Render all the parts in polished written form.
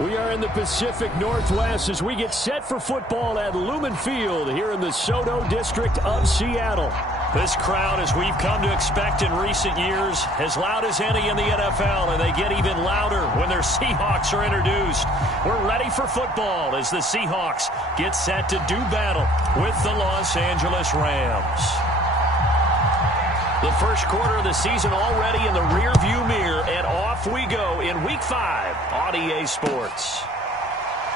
We are in the Pacific Northwest as we get set for football at Lumen Field here in the Soto District of Seattle. This crowd, as we've come to expect in recent years, as loud as any in the NFL, and they get even louder when their Seahawks are introduced. We're ready for football as the Seahawks get set to do battle with the Los Angeles Rams. The first quarter of the season already in the rearview mirror, and off we go in Week 5 on EA Sports.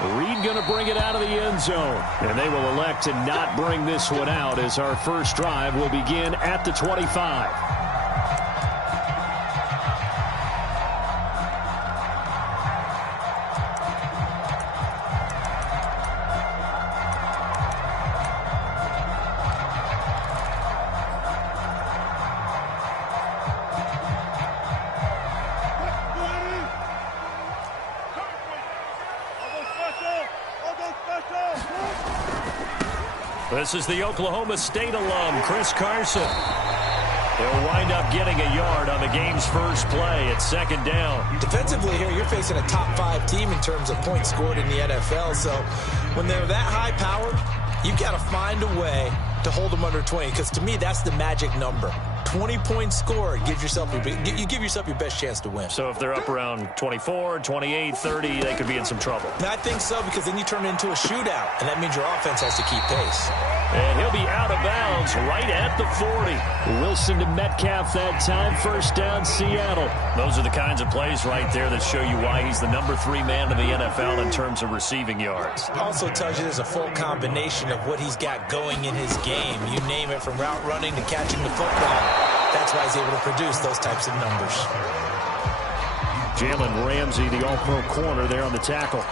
Reed going to bring it out of the end zone, and they will elect to not bring this one out as our first drive will begin at the 25. This is the Oklahoma State alum, Chris Carson. He'll wind up getting a yard on the game's first play at second down. Defensively here, you're facing a top 5 team in terms of points scored in the NFL. So when they're that high powered, you've got to find a way to hold them under 20. Because to me, that's the magic number. 20 points scored, you give yourself your best chance to win. So if they're up around 24, 28, 30, they could be in some trouble. I think so, because then you turn it into a shootout, and that means your offense has to keep pace. And he'll be out of bounds right at the 40. Wilson to Metcalf that time. First down, Seattle. Those are the kinds of plays right there that show you why he's the number 3 man in the NFL in terms of receiving yards. Also tells you there's a full combination of what he's got going in his game. You name it, from route running to catching the football. That's why he's able to produce those types of numbers. Jalen Ramsey, the all-pro corner there on the tackle.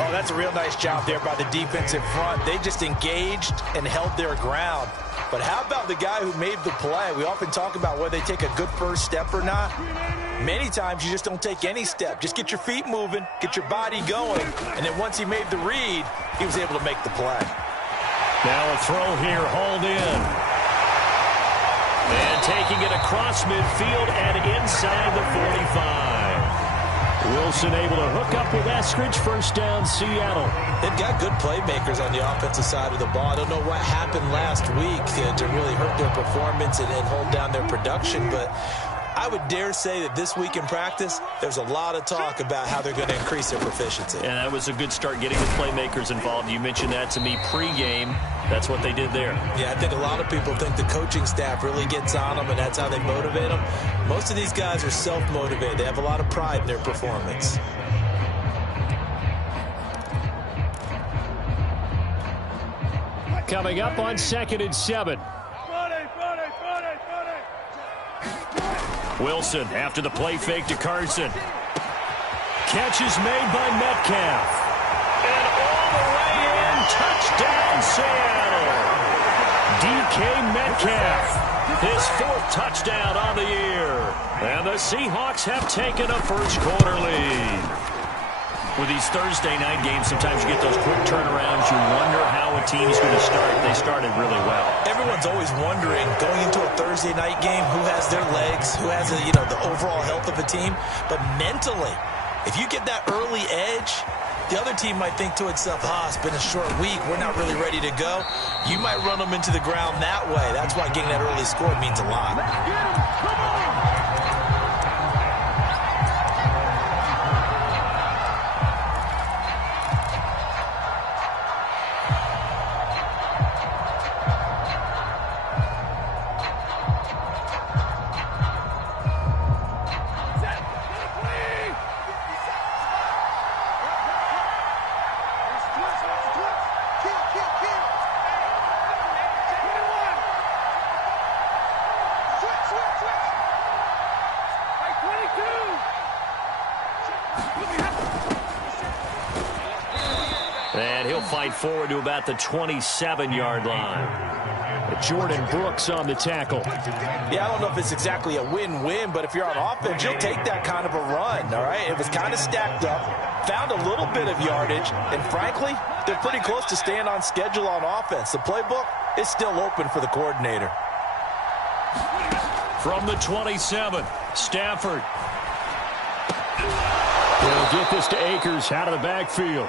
Oh, that's a real nice job there by the defensive front. They just engaged and held their ground. But how about the guy who made the play? We often talk about whether they take a good first step or not. Many times you just don't take any step. Just get your feet moving, get your body going, and then once he made the read, he was able to make the play. Now a throw here, hauled in. And taking it across midfield and inside the 45. Wilson able to hook up with Eskridge. First down, Seattle. They've got good playmakers on the offensive side of the ball. I don't know what happened last week to really hurt their performance and hold down their production, but I would dare say that this week in practice, there's a lot of talk about how they're going to increase their proficiency. And that was a good start, getting the playmakers involved. You mentioned that to me pregame. That's what they did there. Yeah, I think a lot of people think the coaching staff really gets on them, and that's how they motivate them. Most of these guys are self-motivated. They have a lot of pride in their performance. Coming up on 2nd and 7. Wilson after the play fake to Carson. Catch is made by Metcalf. And all the way in, touchdown Seattle. DK Metcalf, his 4th touchdown on the year. And the Seahawks have taken a first quarter lead. With these Thursday night games, sometimes you get those quick turnarounds. You wonder how a team's going to start. They started really well. Everyone's always wondering, going into a Thursday night game, who has their legs, who has the overall health of a team. But mentally, if you get that early edge, the other team might think to itself, it's been a short week, we're not really ready to go. You might run them into the ground that way. That's why getting that early score means a lot. Let's get him. Come on. And he'll fight forward to about the 27-yard line. Jordan Brooks on the tackle. Yeah, I don't know if it's exactly a win-win, but if you're on offense, you'll take that kind of a run, all right? It was kind of stacked up, found a little bit of yardage, and frankly, they're pretty close to staying on schedule on offense. The playbook is still open for the coordinator. From the 27, Stafford. He'll They'll get this to Akers out of the backfield.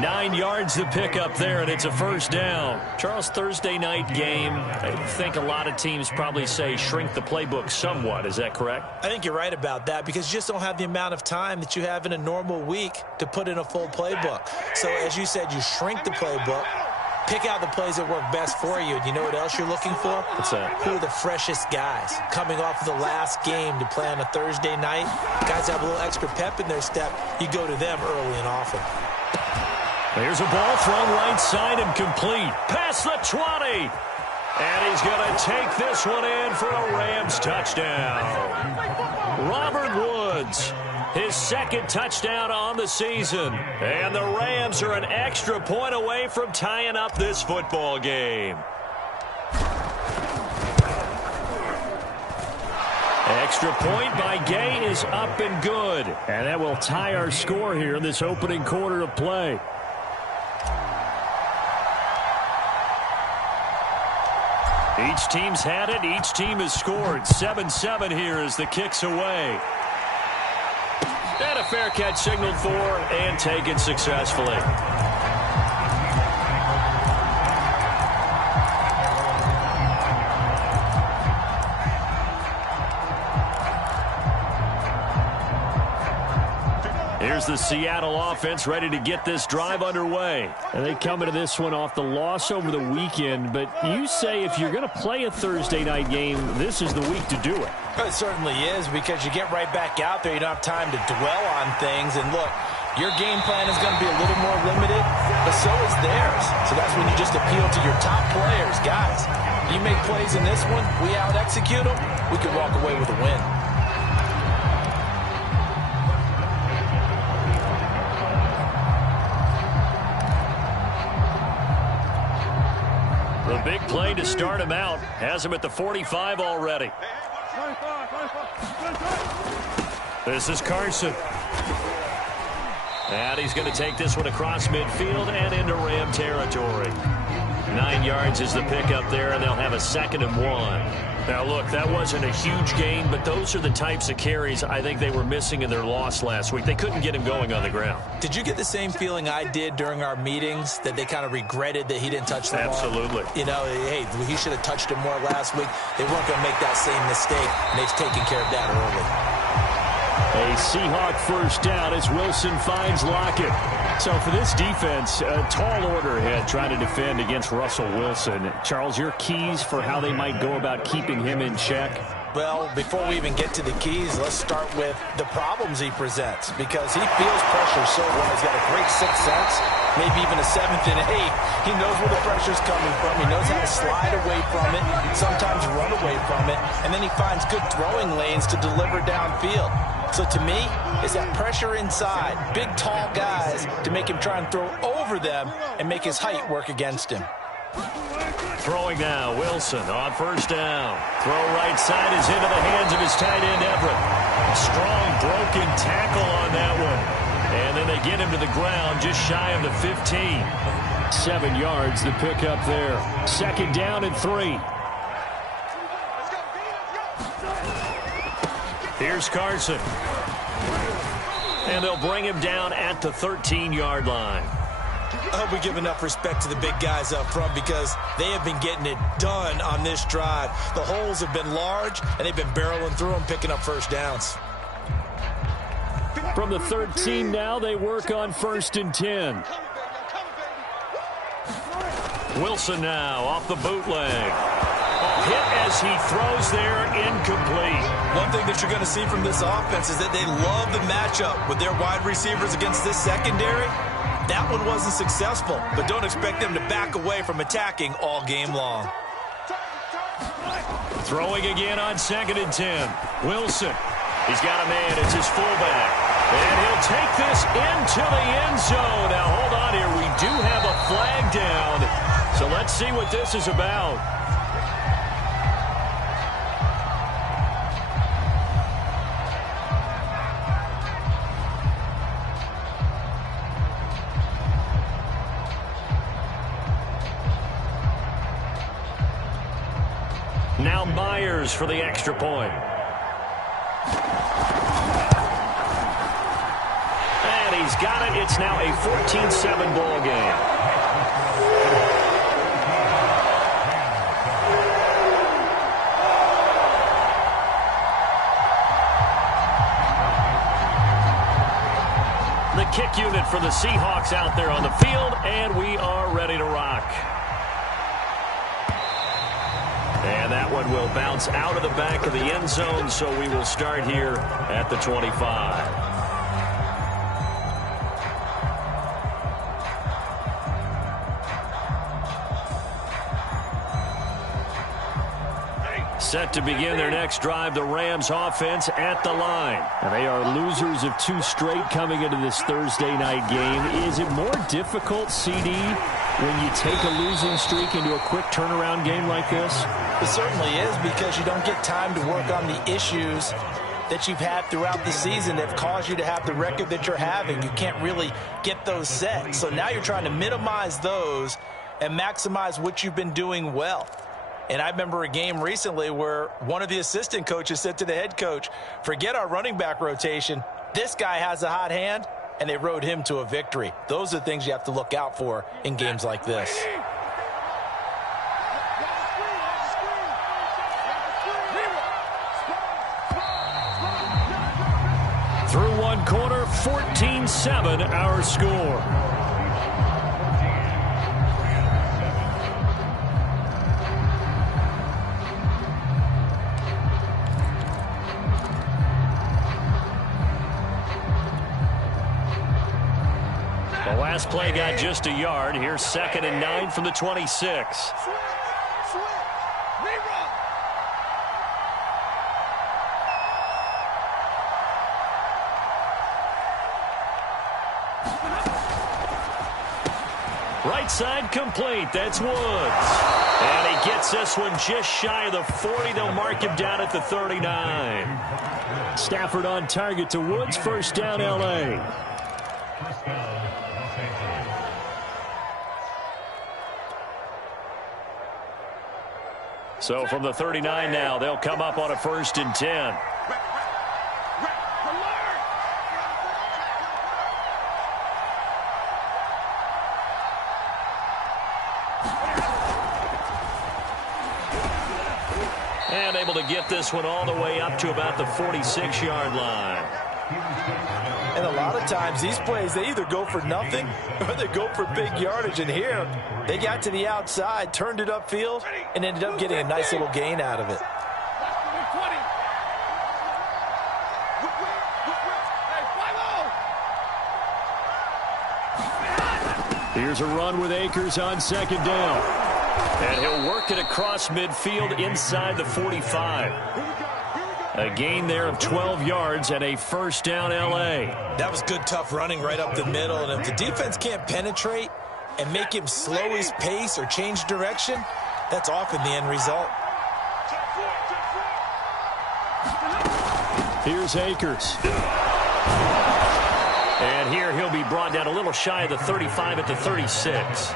9 yards to pick up there, and it's a first down. Charles, Thursday night game, I think a lot of teams probably say shrink the playbook somewhat. Is that correct? I think you're right about that because you just don't have the amount of time that you have in a normal week to put in a full playbook. So, as you said, you shrink the playbook, pick out the plays that work best for you. And you know what else you're looking for? What's that? Who are the freshest guys coming off of the last game to play on a Thursday night? Guys have a little extra pep in their step. You go to them early and often. Here's a ball thrown right side and complete. Past the 20. And he's going to take this one in for a Rams touchdown. Robert Woods, his second touchdown on the season. And the Rams are an extra point away from tying up this football game. Extra point by Gay is up and good. And that will tie our score here in this opening quarter of play. Each team's had it. Each team has scored. 7-7 here as the kick's away. And a fair catch signaled for and taken successfully. Here's the Seattle offense ready to get this drive underway. And they come into this one off the loss over the weekend. But you say if you're going to play a Thursday night game, this is the week to do it. It certainly is because you get right back out there. You don't have time to dwell on things. And look, your game plan is going to be a little more limited, but so is theirs. So that's when you just appeal to your top players. Guys, you make plays in this one, we out-execute them, we can walk away with a win. The big play to start him out has him at the 45 already. This is Carson. And he's going to take this one across midfield and into Ram territory. 9 yards is the pickup there, and they'll have a 2nd and 1. Now, look, that wasn't a huge gain, but those are the types of carries I think they were missing in their loss last week. They couldn't get him going on the ground. Did you get the same feeling I did during our meetings, that they kind of regretted that he didn't touch the ball? Absolutely. You know, hey, he should have touched it more last week. They weren't going to make that same mistake, and they've taken care of that early. A Seahawk first down as Wilson finds Lockett. So for this defense, a tall order ahead trying to defend against Russell Wilson. Charles, your keys for how they might go about keeping him in check? Well, before we even get to the keys, let's start with the problems he presents, because he feels pressure so well. He's got a great sixth sense, maybe even a 7th and 8. He knows where the pressure's coming from. He knows how to slide away from it, sometimes run away from it, and then he finds good throwing lanes to deliver downfield. So to me, it's that pressure inside, big, tall guys to make him try and throw over them and make his height work against him. Throwing now, Wilson on first down. Throw right side is into the hands of his tight end, Everett. A strong broken tackle on that one. And then they get him to the ground just shy of the 15. 7 yards to pick up there. 2nd down and 3. Here's Carson. And they'll bring him down at the 13-yard line. I hope we give enough respect to the big guys up front because they have been getting it done on this drive. The holes have been large, and they've been barreling through them, picking up first downs. From the 13 now, they work on 1st and 10. Wilson now off the bootleg. Hit as he throws there, incomplete. One thing that you're going to see from this offense is that they love the matchup with their wide receivers against this secondary. That one wasn't successful, but don't expect them to back away from attacking all game long. Throwing again on 2nd and 10. Wilson. He's got a man. It's his fullback. And he'll take this into the end zone. Now, hold on here. We do have a flag down. So let's see what this is about. Now Myers for the extra point. He's got it. It's now a 14-7 ball game. The kick unit for the Seahawks out there on the field, and we are ready to rock. And that one will bounce out of the back of the end zone, so we will start here at the 25. Set to begin their next drive, the Rams offense at the line. And they are losers of 2 straight coming into this Thursday night game. Is it more difficult, CD, when you take a losing streak into a quick turnaround game like this? It certainly is, because you don't get time to work on the issues that you've had throughout the season that have caused you to have the record that you're having. You can't really get those set. So now you're trying to minimize those and maximize what you've been doing well. And I remember a game recently where one of the assistant coaches said to the head coach, forget our running back rotation. This guy has a hot hand, and they rode him to a victory. Those are the things you have to look out for in games like this. Through one quarter, 14-7 our score. The last play got just a yard. Here's 2nd and 9 from the 26. Right side complete. That's Woods. And he gets this one just shy of the 40. They'll mark him down at the 39. Stafford on target to Woods. First down, L.A. So from the 39 now, they'll come up on a 1st and 10. And able to get this one all the way up to about the 46-yard line. And a lot of times these plays, they either go for nothing or they go for big yardage. And here, they got to the outside, turned it upfield, and ended up getting a nice little gain out of it. Here's a run with Akers on 2nd down. And he'll work it across midfield inside the 45. A gain there of 12 yards and a 1st down, L.A. That was good, tough running right up the middle. And if the defense can't penetrate and make him slow his pace or change direction, that's often the end result. Here's Akers. And here he'll be brought down a little shy of the 35 at the 36.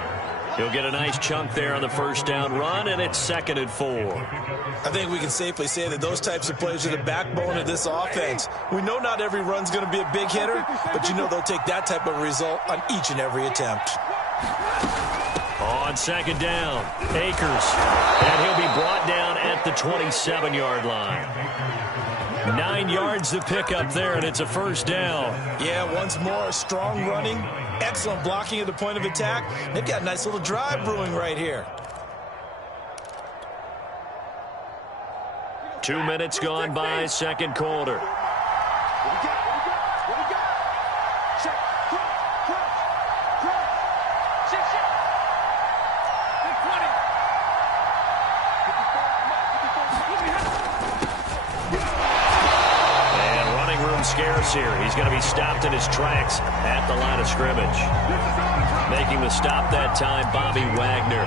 He'll get a nice chunk there on the 1st down run, and it's 2nd and 4. I think we can safely say that those types of plays are the backbone of this offense. We know not every run's going to be a big hitter, but you know they'll take that type of result on each and every attempt. On 2nd down, Akers. And he'll be brought down at the 27-yard line. 9 yards to pick up there, and it's a 1st down. Yeah, once more, strong running, excellent blocking at the point of attack. They've got a nice little drive brewing right here. 2 minutes gone by, 2nd quarter. Scarce here. He's going to be stopped in his tracks at the line of scrimmage. Making the stop that time, Bobby Wagner.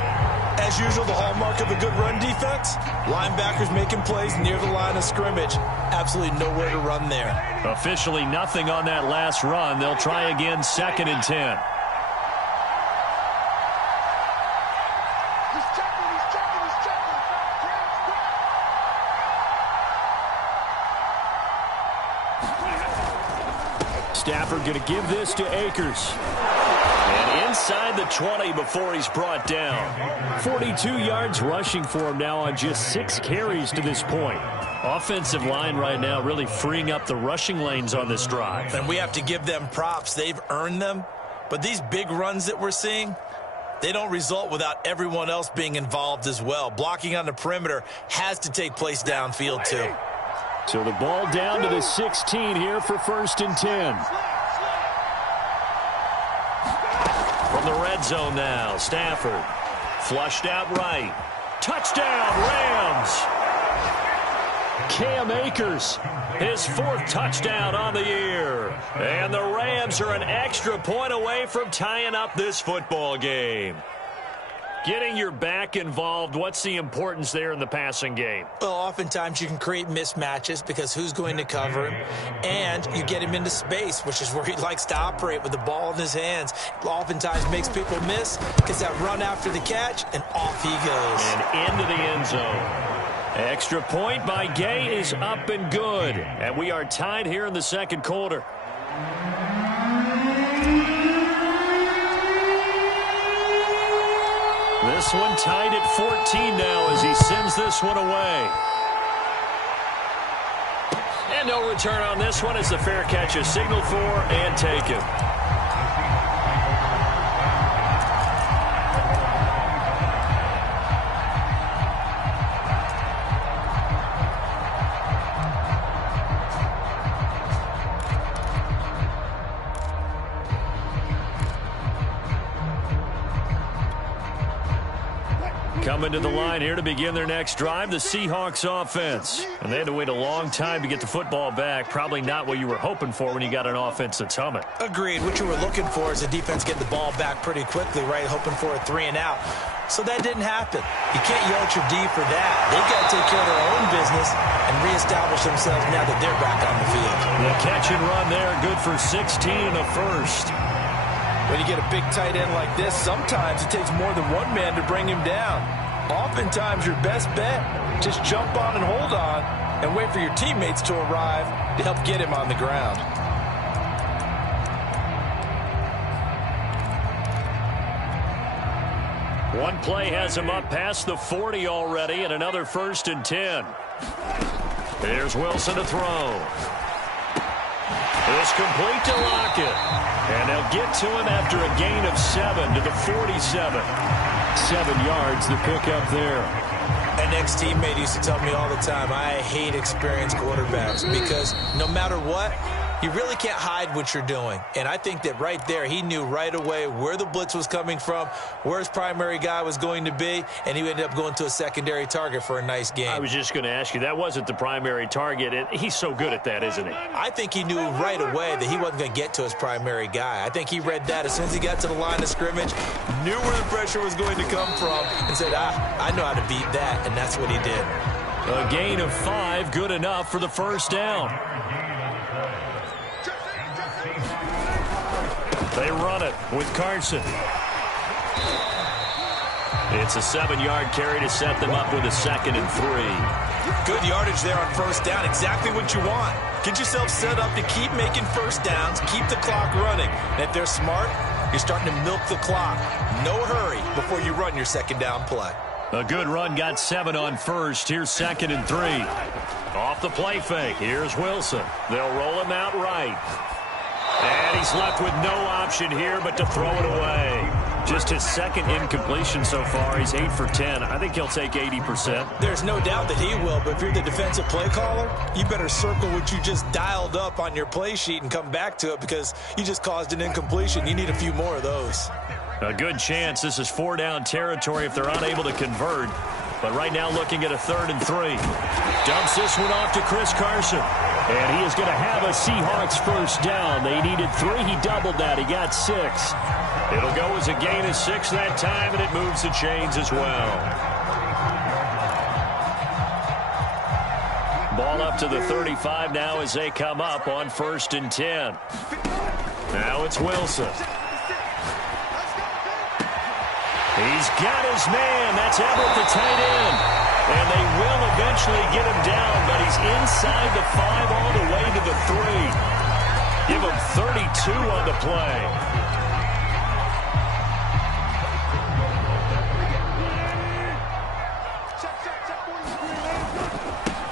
As usual, the hallmark of a good run defense, linebackers making plays near the line of scrimmage. Absolutely nowhere to run there. Officially nothing on that last run. They'll try again, 2nd and 10. Stafford going to give this to Akers. And inside the 20 before he's brought down. 42 yards rushing for him now on just 6 carries to this point. Offensive line right now really freeing up the rushing lanes on this drive. And we have to give them props. They've earned them. But these big runs that we're seeing, they don't result without everyone else being involved as well. Blocking on the perimeter has to take place downfield too. So the ball down to the 16 here for 1st and 10. From the red zone now, Stafford. Flushed out right. Touchdown, Rams! Cam Akers, his 4th touchdown on the year. And the Rams are an extra point away from tying up this football game. Getting your back involved, what's the importance there in the passing game? Well, oftentimes you can create mismatches because who's going to cover him, and you get him into space, which is where he likes to operate with the ball in his hands. Oftentimes makes people miss, gets that run after the catch, and off he goes. And into the end zone. Extra point by Gay is up and good. And we are tied here in the 2nd quarter. This one tied at 14 now as he sends this one away. And no return on this one as the fair catch is signaled for and taken. Coming to the line here to begin their next drive, the Seahawks offense. And they had to wait a long time to get the football back. Probably not what you were hoping for when you got an offense that's humming. Agreed. What you were looking for is the defense getting the ball back pretty quickly, right? Hoping for a 3 and out. So that didn't happen. You can't yell at your D for that. They've got to take care of their own business and reestablish themselves now that they're back on the field. The catch and run there, good for 16 and a first. When you get a big tight end like this, sometimes it takes more than one man to bring him down. Oftentimes, your best bet, just jump on and hold on and wait for your teammates to arrive to help get him on the ground. One play has him up past the 40 already, and another 1st and 10. Here's Wilson to throw. It's complete to Lockett. And they'll get to him after a gain of 7 to the 47. 7 yards the pickup there. An ex-teammate used to tell me all the time, I hate experienced quarterbacks because no matter what, you really can't hide what you're doing. And I think that right there, he knew right away where the blitz was coming from, where his primary guy was going to be, and he ended up going to a secondary target for a nice game. I was just going to ask you, that wasn't the primary target, and he's so good at that, isn't he? I think he knew right away that he wasn't going to get to his primary guy. I think he read that as soon as he got to the line of scrimmage, knew where the pressure was going to come from, and said, I know how to beat that, and that's what he did. A gain of 5, good enough for the 1st down. They run it with Carson. It's a 7-yard carry to set them up with a 2nd and 3. Good yardage there on 1st down. Exactly what you want. Get yourself set up to keep making 1st downs, keep the clock running. And if they're smart, you're starting to milk the clock. No hurry before you run your 2nd down play. A good run got 7 on 1st. Here's 2nd and 3. Off the play fake. Here's Wilson. They'll roll him out right. And he's left with no option here but to throw it away. Just his 2nd incompletion so far. He's 8 for 10. I think he'll take 80%. There's no doubt that he will, but if you're the defensive play caller, you better circle what you just dialed up on your play sheet and come back to it because you just caused an incompletion. You need a few more of those. A good chance this is 4-down territory if they're unable to convert. But right now looking at a 3rd and 3. Dumps this one off to Chris Carson. And he is going to have a Seahawks 1st down. They needed 3. He doubled that. He got 6. It'll go as a gain of 6 that time, and it moves the chains as well. Ball up to the 35 now as they come up on 1st and 10. Now it's Wilson. He's got his man. That's Everett, the tight end. And they will eventually get him down, but he's inside the 5 all the way to the 3. Give him 32 on the play.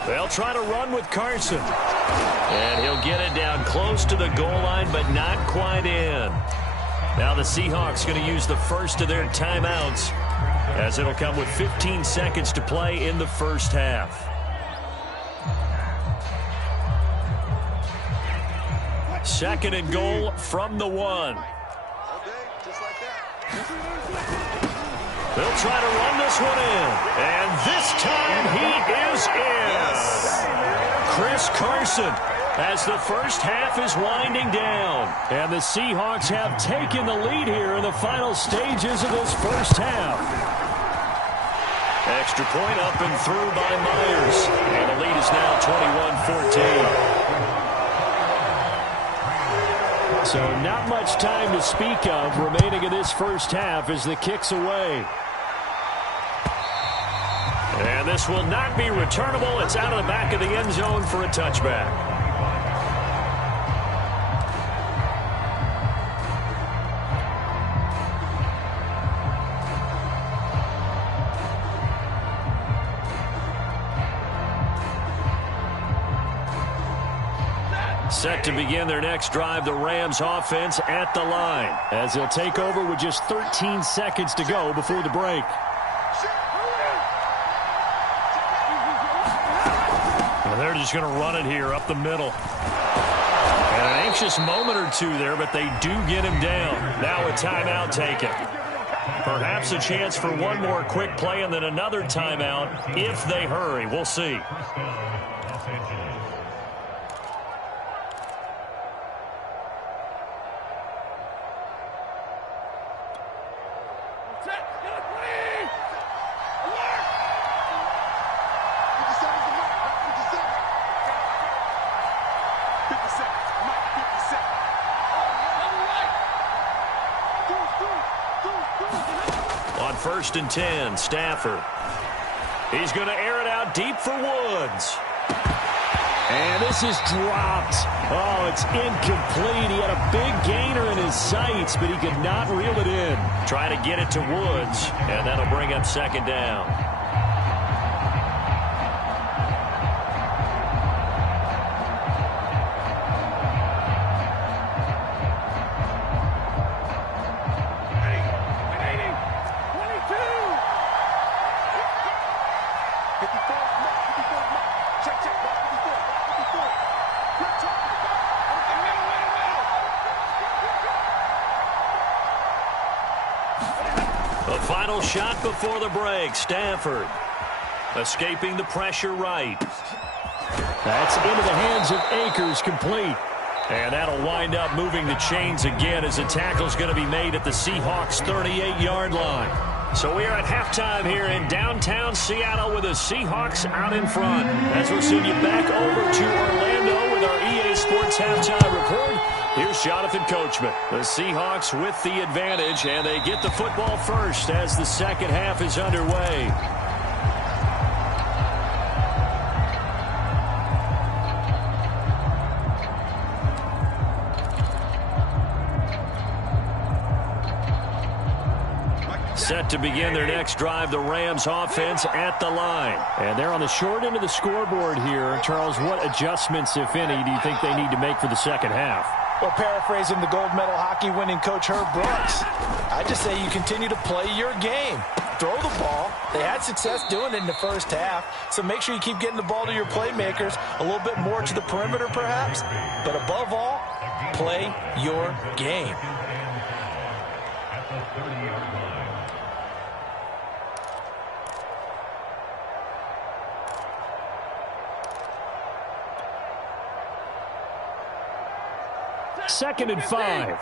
They'll try to run with Carson. And he'll get it down close to the goal line, but not quite in. Now the Seahawks going to use the first of their timeouts, as it'll come with 15 seconds to play in the first half. Second and goal from the 1. They'll try to run this one in. And this time he is in. Chris Carson, as the first half is winding down. And the Seahawks have taken the lead here in the final stages of this first half. Extra point up and through by Myers. And the lead is now 21-14. So not much time to speak of remaining in this first half as the kick's away. And this will not be returnable. It's out of the back of the end zone for a touchback. Set to begin their next drive, the Rams offense at the line, as they'll take over with just 13 seconds to go before the break. And they're just going to run it here up the middle. And an anxious moment or two there, but they do get him down. Now a timeout taken. Perhaps a chance for one more quick play and then another timeout if they hurry. We'll see. First and 10, Stafford. He's going to air it out deep for Woods. And this is dropped. Oh, it's incomplete. He had a big gainer in his sights, but he could not reel it in. Try to get it to Woods, and that'll bring up second down. Final shot before the break. Stafford escaping the pressure right. That's into the hands of Akers, complete. And that'll wind up moving the chains again as the tackle's going to be made at the Seahawks' 38-yard line. So we are at halftime here in downtown Seattle with the Seahawks out in front. As we'll send you back over to Orlando with our EA Sports Halftime Report. Here's Jonathan Coachman. The Seahawks with the advantage, and they get the football first as the second half is underway. Set to begin their next drive, the Rams offense at the line. And they're on the short end of the scoreboard here. Charles, what adjustments, if any, do you think they need to make for the second half? Well, paraphrasing the gold medal hockey winning coach Herb Brooks, I just say you continue to play your game. Throw the ball. They had success doing it in the first half, so make sure you keep getting the ball to your playmakers, a little bit more to the perimeter perhaps, but above all, play your game. Second and 5.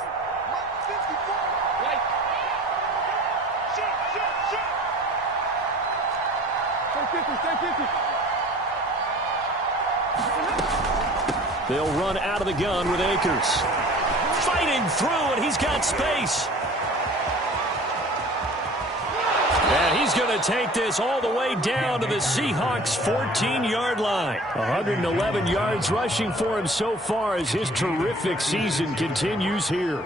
They'll run out of the gun with Akers. Fighting through, and he's got space. And he's he's going to take this all the way down to the Seahawks' 14-yard line. 111 yards rushing for him so far as his terrific season continues here.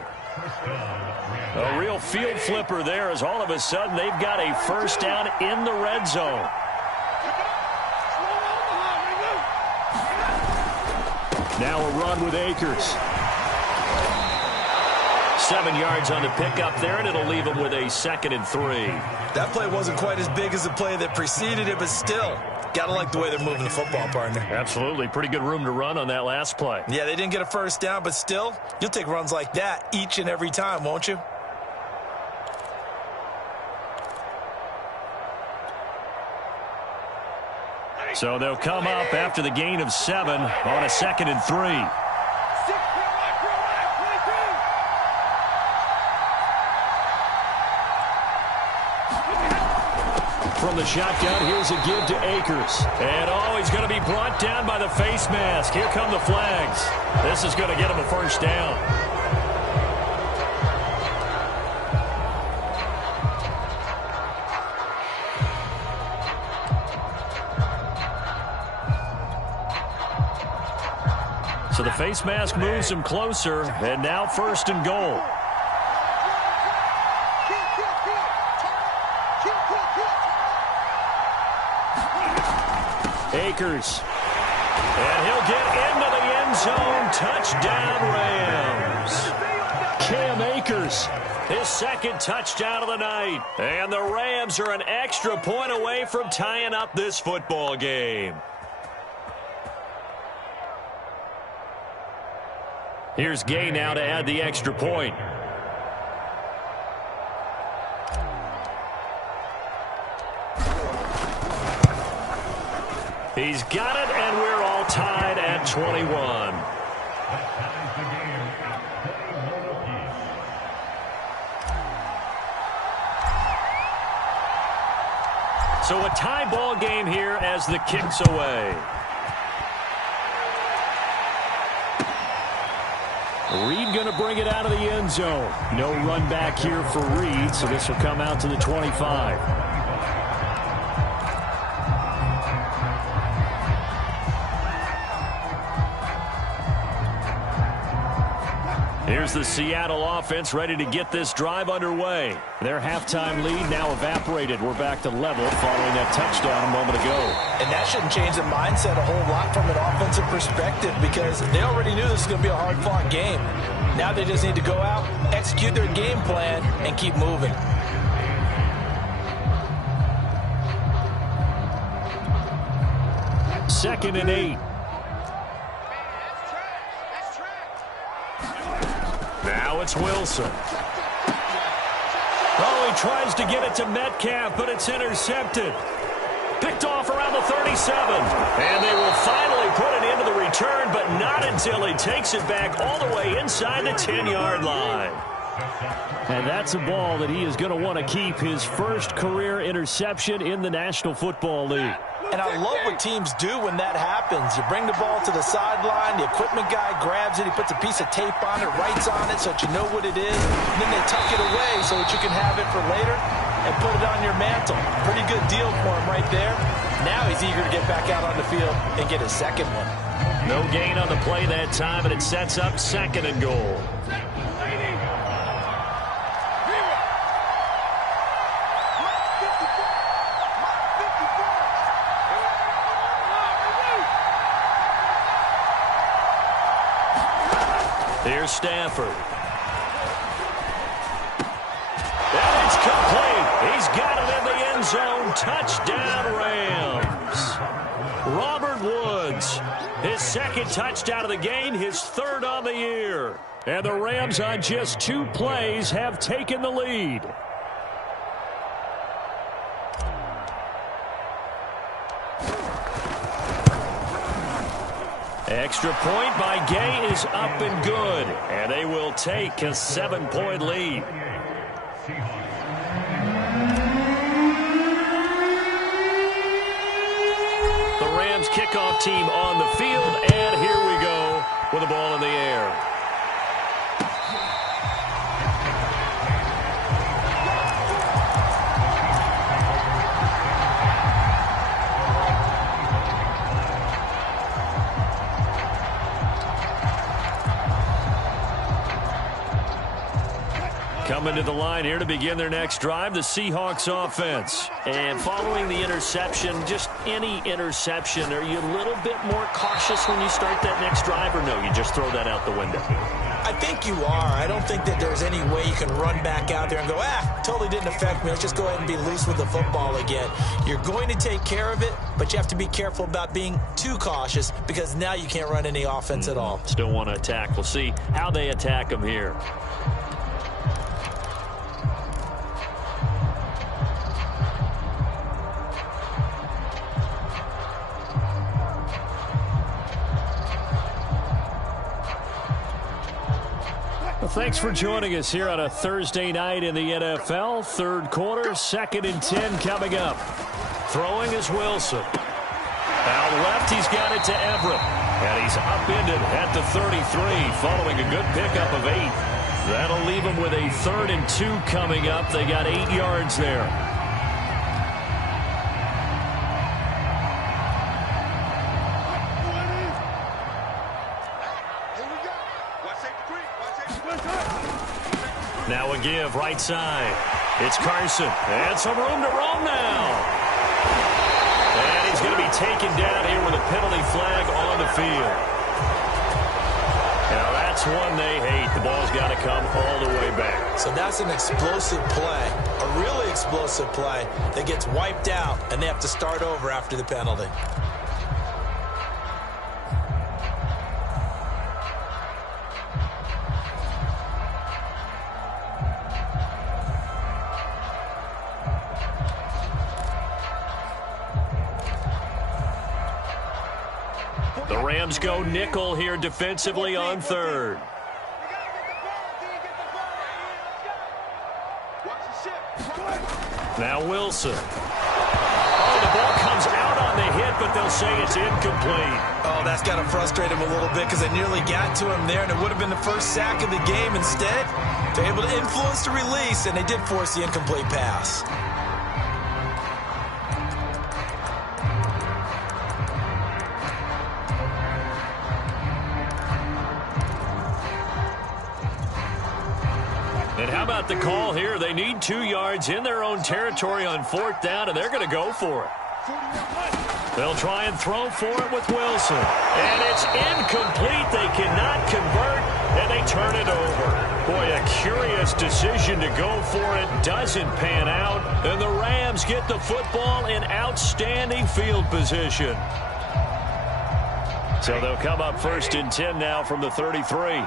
A real field flipper there as all of a sudden they've got a first down in the red zone. Now a run with Akers. 7 yards on the pickup there, and it'll leave him with a 2nd and 3. That play wasn't quite as big as the play that preceded it, but still, got to like the way they're moving the football, partner. Absolutely. Pretty good room to run on that last play. Yeah, they didn't get a first down, but still, you'll take runs like that each and every time, won't you? So they'll come up after the gain of 7 on a 2nd and 3. From the shotgun, here's a give to Akers. And he's going to be brought down by the face mask. Here come the flags. This is going to get him a first down. So the face mask moves him closer, and now 1st and goal. Akers. And he'll get into the end zone. Touchdown, Rams. Cam Akers, his 2nd touchdown of the night. And the Rams are an extra point away from tying up this football game. Here's Gay now to add the extra point. He's got it, and we're all tied at 21. So a tie ball game here as the kick's away. Reed going to bring it out of the end zone. No run back here for Reed, so this will come out to the 25. Here's the Seattle offense ready to get this drive underway. Their halftime lead now evaporated. We're back to level following that touchdown a moment ago. And that shouldn't change the mindset a whole lot from an offensive perspective because they already knew this was going to be a hard-fought game. Now they just need to go out, execute their game plan, and keep moving. Second and 8. Now it's Wilson. Oh, he tries to get it to Metcalf, but it's intercepted. Picked off around the 37. And they will finally put it into the return, but not until he takes it back all the way inside the 10-yard line. And that's a ball that he is going to want to keep, his first career interception in the National Football League. And I love what teams do when that happens. You bring the ball to the sideline, the equipment guy grabs it, he puts a piece of tape on it, writes on it so that you know what it is, and then they tuck it away so that you can have it for later and put it on your mantle. Pretty good deal for him right there. Now he's eager to get back out on the field and get his 2nd one. No gain on the play that time, and it sets up 2nd and goal. Here's Stafford. And it's complete. He's got it in the end zone. Touchdown, Rams. Robert Woods, his 2nd touchdown of the game, his 3rd on the year. And the Rams on just 2 plays have taken the lead. Extra point by Gay is up and good, and they will take a 7-point lead. The Rams kickoff team on the field, and here we go with the ball in the air. Coming to the line here to begin their next drive, the Seahawks offense. And following the interception, just any interception, are you a little bit more cautious when you start that next drive, or no, you just throw that out the window? I think you are. I don't think that there's any way you can run back out there and go, totally didn't affect me. Let's just go ahead and be loose with the football again. You're going to take care of it, but you have to be careful about being too cautious because now you can't run any offense at all. Still want to attack. We'll see how they attack them here. Thanks for joining us here on a Thursday night in the NFL. Third quarter, 2nd and 10 coming up. Throwing is Wilson. Out left, he's got it to Everett. And he's upended at the 33 following a good pickup of 8. That'll leave him with a 3rd and 2 coming up. They got 8 yards there. Now a give, right side. It's Carson. And some room to roam now. And he's going to be taken down here with a penalty flag on the field. Now that's one they hate. The ball's got to come all the way back. So that's an explosive play, a really explosive play that gets wiped out, and they have to start over after the penalty. The Rams go nickel here defensively on 3rd. Now Wilson. Oh, the ball comes out on the hit, but they'll say it's incomplete. Oh, that's got to frustrate him a little bit because they nearly got to him there, and it would have been the first sack of the game. Instead, they're able to influence the release, and they did force the incomplete pass. And how about the call here? They need 2 yards in their own territory on 4th down, and they're going to go for it. They'll try and throw for it with Wilson. And it's incomplete. They cannot convert, and they turn it over. Boy, a curious decision to go for it. Doesn't pan out, and the Rams get the football in outstanding field position. So they'll come up 1st and 10 now from the 33.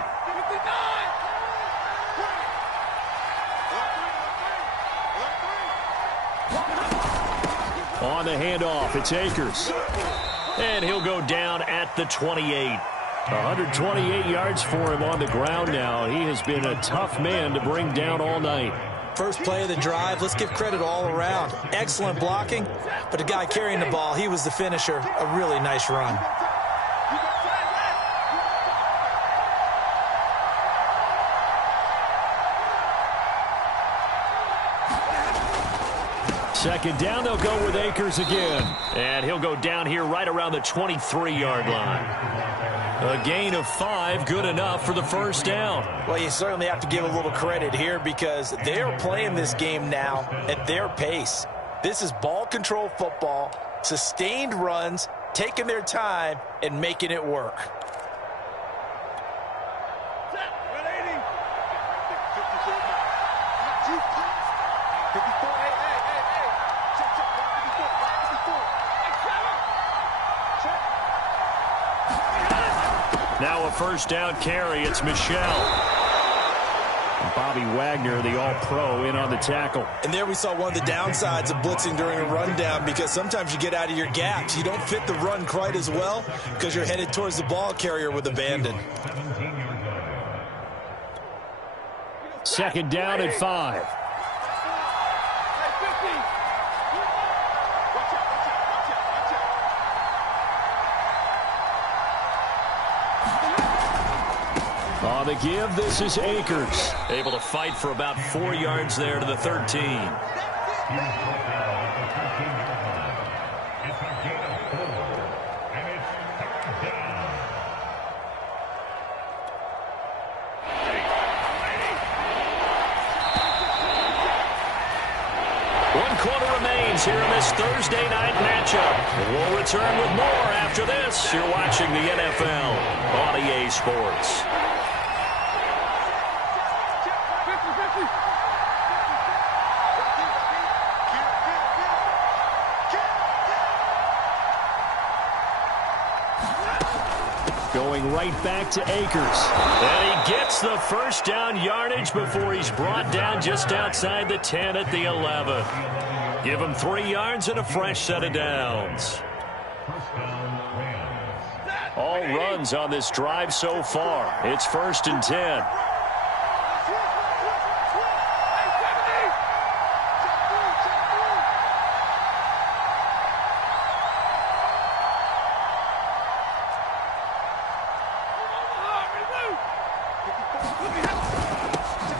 On the handoff, it's Akers. And he'll go down at the 28. 128 yards for him on the ground now. He has been a tough man to bring down all night. First play of the drive, let's give credit all around. Excellent blocking, but the guy carrying the ball, he was the finisher. A really nice run. Second down, they'll go with Akers again. And he'll go down here right around the 23-yard line. A gain of 5, good enough for the 1st down. Well, you certainly have to give a little credit here because they're playing this game now at their pace. This is ball control football, sustained runs, taking their time, and making it work. Now a 1st down carry. It's Michelle. Bobby Wagner, the all-pro, in on the tackle. And there we saw one of the downsides of blitzing during a rundown because sometimes you get out of your gaps. You don't fit the run quite as well because you're headed towards the ball carrier with abandon. 2nd down at 5. On the give, this is Akers. Able to fight for about 4 yards there to the 13. quarter remains here in this Thursday night matchup. We'll return with more after this. You're watching the NFL on EA Sports. Going right back to Akers. And he gets the first down yardage before he's brought down just outside the 10 at the 11. Give him 3 yards and a fresh set of downs. All runs on this drive so far. It's 1st and 10.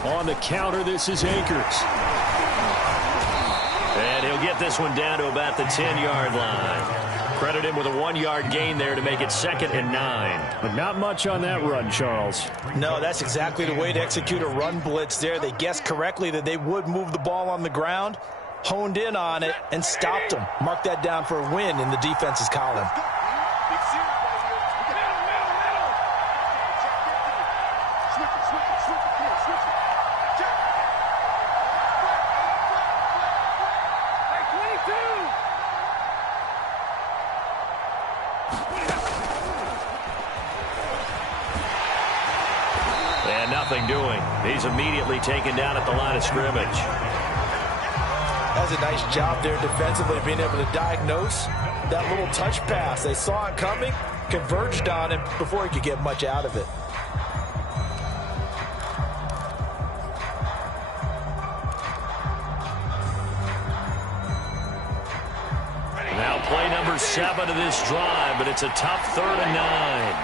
On the counter, this is Akers. And he'll get this one down to about the 10-yard line. Credit him with a 1-yard gain there to make it 2nd and 9. But not much on that run, Charles. No, that's exactly the way to execute a run blitz there. They guessed correctly that they would move the ball on the ground, honed in on it, and stopped them. Mark that down for a win in the defense's column. And nothing doing. He's immediately taken down at the line of scrimmage. That's a nice job there defensively, being able to diagnose that little touch pass. They saw it coming, converged on him before he could get much out of it. Now play number 7 of this drive, but it's a tough 3rd and 9.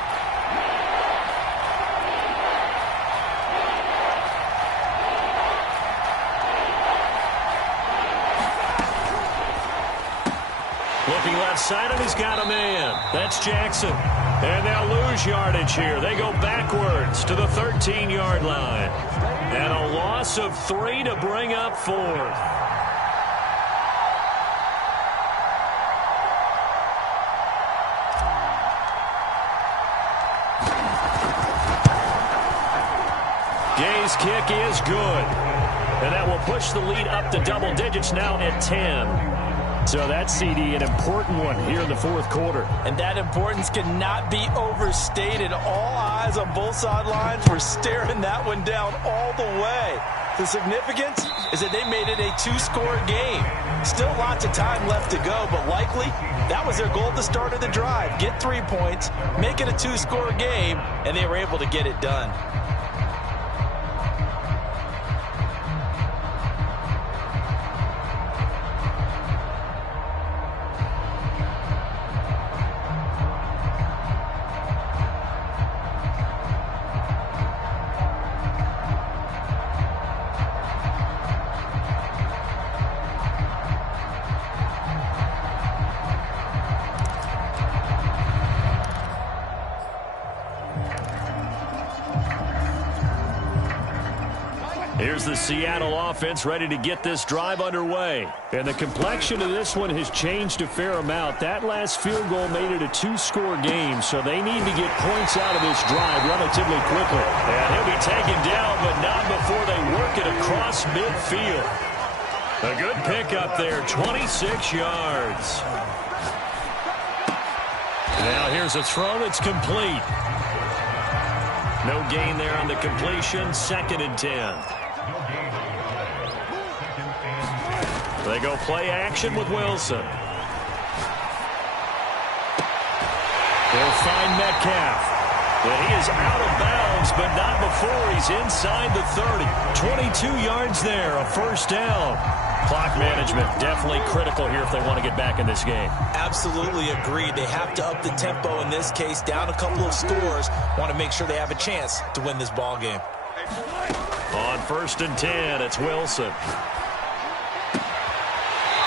Looking left side, and he's got a man. That's Jackson. And they'll lose yardage here. They go backwards to the 13-yard line. And a loss of 3 to bring up 4th. Gay's kick is good. And that will push the lead up to double digits now at 10. So that CD, an important one here in the 4th quarter. And that importance cannot be overstated. All eyes on both sidelines were staring that one down all the way. The significance is that they made it a 2-score game. Still lots of time left to go, but likely that was their goal at the start of the drive. Get 3 points, make it a 2-score game, and they were able to get it done. Here's the Seattle offense ready to get this drive underway. And the complexion of this one has changed a fair amount. That last field goal made it a 2-score game, so they need to get points out of this drive relatively quickly. And he'll be taken down, but not before they work it across midfield. A good pickup there, 26 yards. Now here's a throw that's complete. No gain there on the completion, 2nd and 10. They go play action with Wilson. They'll find Metcalf. And he is out of bounds, but not before he's inside the 30. 22 yards there, a 1st down. Clock management definitely critical here if they want to get back in this game. Absolutely agreed. They have to up the tempo in this case, down a couple of scores. Want to make sure they have a chance to win this ball game. On 1st and 10, it's Wilson.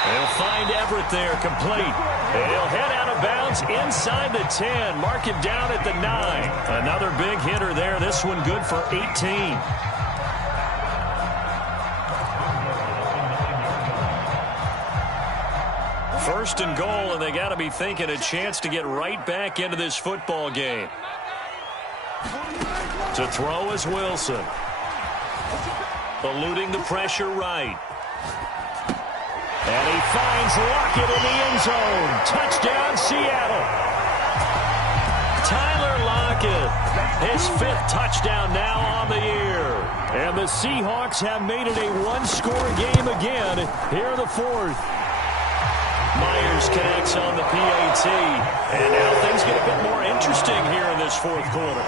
They'll find Everett there, complete. And he'll head out of bounds inside the 10. Mark him down at the 9. Another big hitter there. This one good for 18. First and goal, and they got to be thinking a chance to get right back into this football game. To throw is Wilson. Eluding the pressure right. And he finds Lockett in the end zone. Touchdown, Seattle. Tyler Lockett, his 5th touchdown now on the year. And the Seahawks have made it a one-score game again here in the 4th. Myers connects on the PAT. And now things get a bit more interesting here in this 4th quarter.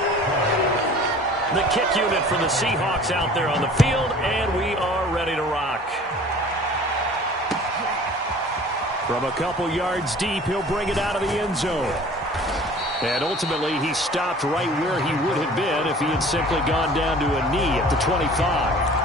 The kick unit for the Seahawks out there on the field, and we are ready to rock. From a couple yards deep, he'll bring it out of the end zone. And ultimately, he stopped right where he would have been if he had simply gone down to a knee at the 25.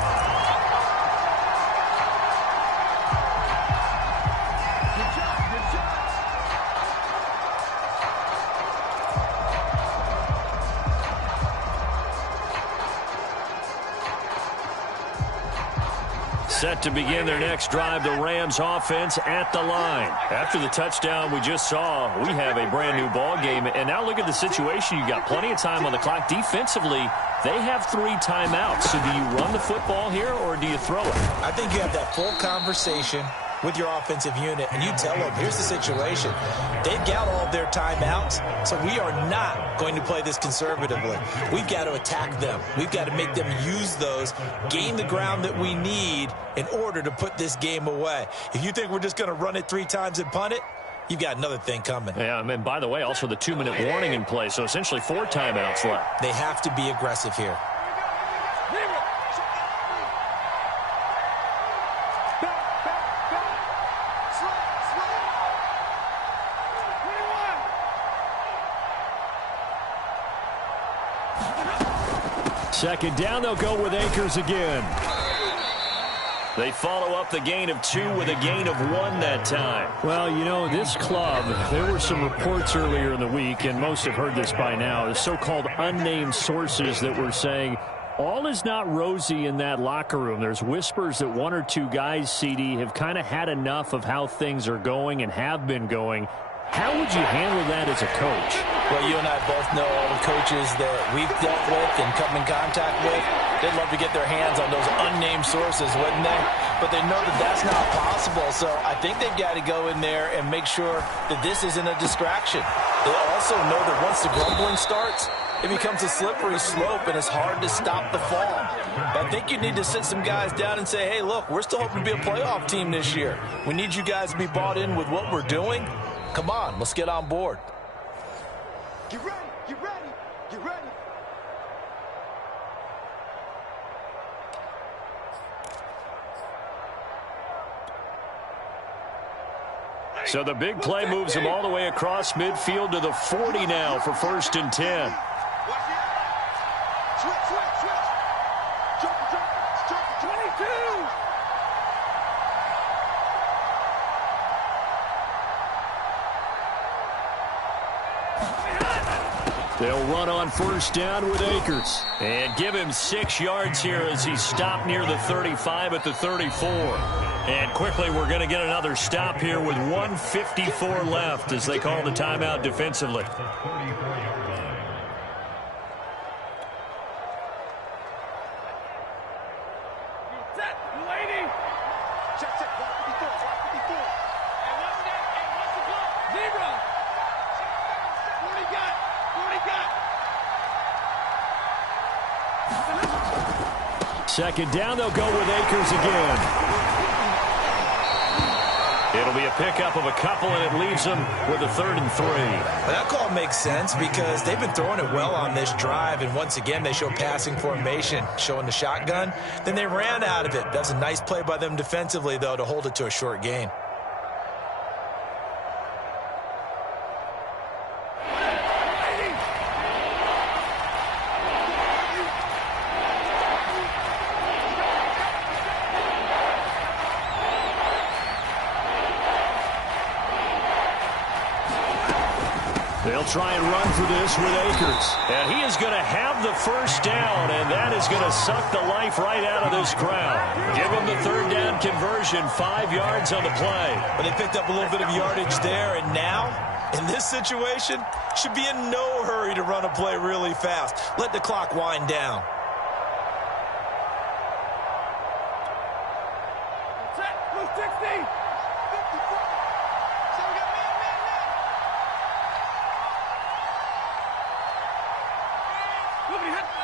Set to begin their next drive, the Rams offense at the line. After the touchdown we just saw, we have a brand new ball game. And now look at the situation. You got plenty of time on the clock. Defensively, they have 3 timeouts. So do you run the football here or do you throw it? I think you have that full conversation with your offensive unit, and you tell them, here's the situation. They've got all their timeouts, so we are not going to play this conservatively. We've got to attack them. We've got to make them use those, gain the ground that we need in order to put this game away. If you think we're just going to run it 3 times and punt it, you've got another thing coming. Yeah, and by the way, also the 2-minute warning in play, so essentially 4 timeouts left. They have to be aggressive here. Second down, they'll go with Akers again. They follow up the gain of 2 with a gain of 1 that time. Well, you know, this club, there were some reports earlier in the week, and most have heard this by now, the so-called unnamed sources that were saying all is not rosy in that locker room. There's whispers that 1 or 2 guys, CD, have kind of had enough of how things are going and have been going. How would you handle that as a coach? Well, you and I both know all the coaches that we've dealt with and come in contact with. They'd love to get their hands on those unnamed sources, wouldn't they? But they know that that's not possible. So I think they've got to go in there and make sure that this isn't a distraction. They also know that once the grumbling starts, it becomes a slippery slope, and it's hard to stop the fall. But I think you need to sit some guys down and say, hey, look, we're still hoping to be a playoff team this year. We need you guys to be bought in with what we're doing. Come on, let's get on board. Get ready, get ready, get ready. So the big play moves him all the way across midfield to the 40 now for 1st and 10. Switch, switch, switch. Jump, 22. They'll run on 1st down with Akers. And give him 6 yards here as he stopped near the 35 at the 34. And quickly we're going to get another stop here with 1:54 left as they call the timeout defensively. Second down, they'll go with Akers again. It'll be a pickup of a couple, and it leaves them with a 3rd and 3. Well, that call makes sense because they've been throwing it well on this drive, and once again they show passing formation, showing the shotgun. Then they ran out of it. That's a nice play by them defensively, though, to hold it to a short gain. They'll they'll try and run for this with Akers. And he is going to have the first down, and that is going to suck the life right out of this crowd. Give them the third down conversion, 5 yards on the play. But they picked up a little bit of yardage there, and now, in this situation, should be in no hurry to run a play really fast. Let the clock wind down.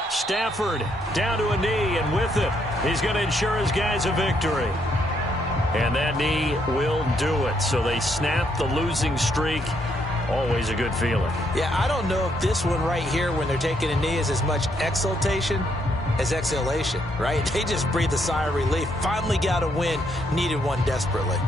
Stafford down to a knee, and with it, he's going to ensure his guys a victory. And that knee will do it. So they snap the losing streak. Always a good feeling. Yeah, I don't know if this one right here, when they're taking a knee, is as much exultation as exhalation, right? They just breathe a sigh of relief. Finally got a win. Needed one desperately.